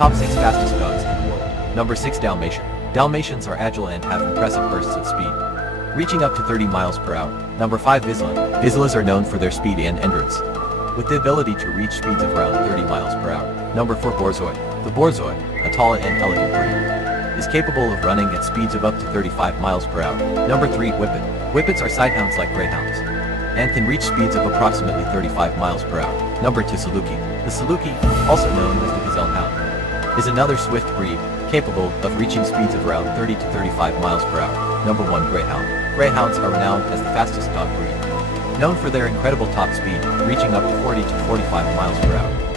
Top 6 fastest dogs in the world. Number 6 Dalmatian. Dalmatians are agile and have impressive bursts of speed, reaching up to 30 miles per hour. Number 5 Vizsla. Vizslas are known for their speed and endurance, with the ability to reach speeds of around 30 miles per hour. Number 4 Borzoi. The Borzoi, a tall and elegant breed, is capable of running at speeds of up to 35 miles per hour. Number 3 Whippet. Whippets are sighthounds like greyhounds, and can reach speeds of approximately 35 miles per hour. Number 2 Saluki. The Saluki, also known as the Gazelle Hound, is another swift breed, capable of reaching speeds of around 30 to 35 miles per hour. Number 1 Greyhound. Greyhounds are renowned as the fastest dog breed, known for their incredible top speed, reaching up to 40 to 45 miles per hour.